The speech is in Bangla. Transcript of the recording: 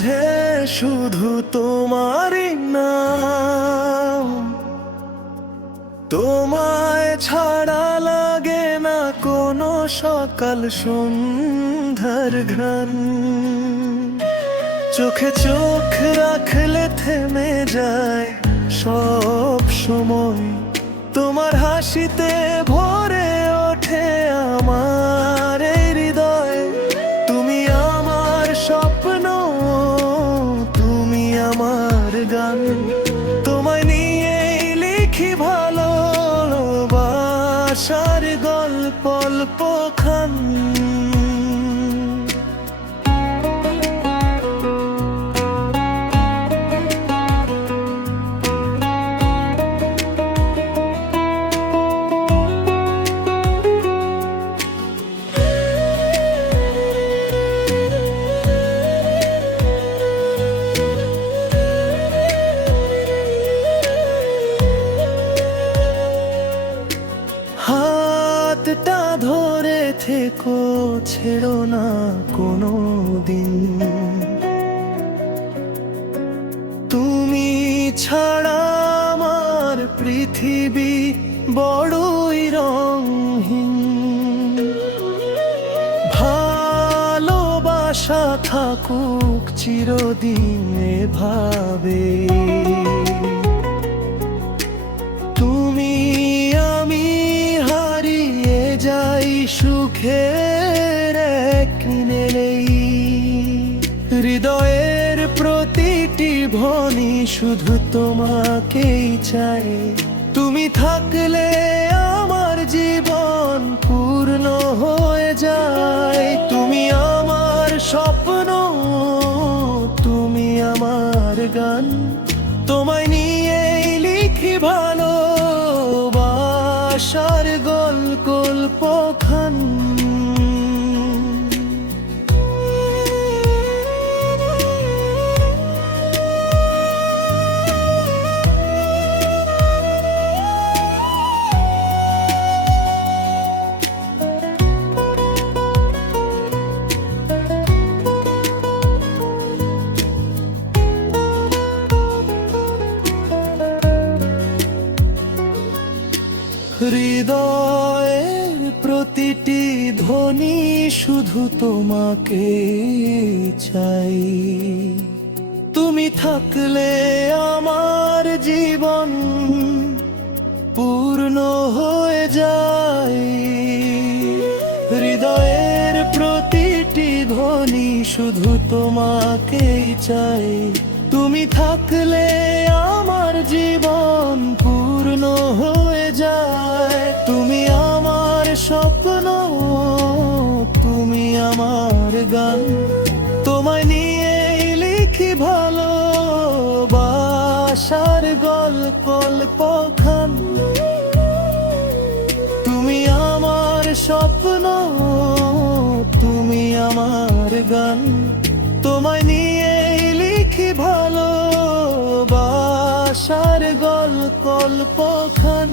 মাঝে শুধু তোমারই নাম, তোমায় ছাড়া লাগে না কোনো সকাল সন্ধ্যার ঘ্রাণ। চোখে চোখ রাখলে থেমে যায় সব সময়, তোমার হাসিতে ভরে ওঠে আমার এই হৃদয়। তুমি আমার স্বপ্ন, তুমি আমার গান, তোমায় নিয়েই লিখি ভালোবাসার গল্প অল্পখান। হাতটা ধরে থেকো, ছেড়ো না কোনো দিন। তুমি ছাড়া আমার পৃথিবী বড়ই রঙহীন। ভালোবাসা থাকুক চিরদিন এভাবে, তুমি আমি হারিয়ে যাই সুখের এক নেই। হৃদয়ের প্রতিটি ধ্বনি শুধু তোমাকেই চাই। তুমি থাকলে আমার জীবন পূর্ণ হয়ে যায়। তুমি আমার স্বপ্ন, তুমি আমার গান, তোমায় নিয়েই লিখি ভালোবাসার গল্পখান। হৃদয়ের প্রতিটি ধ্বনি শুধু তোমাকে চাই। তুমি থাকলে আমার জীবন পূর্ণ হয়ে যায়। হৃদয়ের প্রতিটি ধ্বনি শুধু তোমাকেই চাই। তুমি থাকলে আমার জীবন পূর্ণ হয়ে যায়। তুমি আমার স্বপ্ন, তুমি আমার গান, তোমায় নিয়েই লিখি ভালোবাসার গল্পখান। তুমি আমার স্বপ্ন, তুমি আমার গান, তোমায় নিয়েই লিখি ভালোবাসার গল্পখান।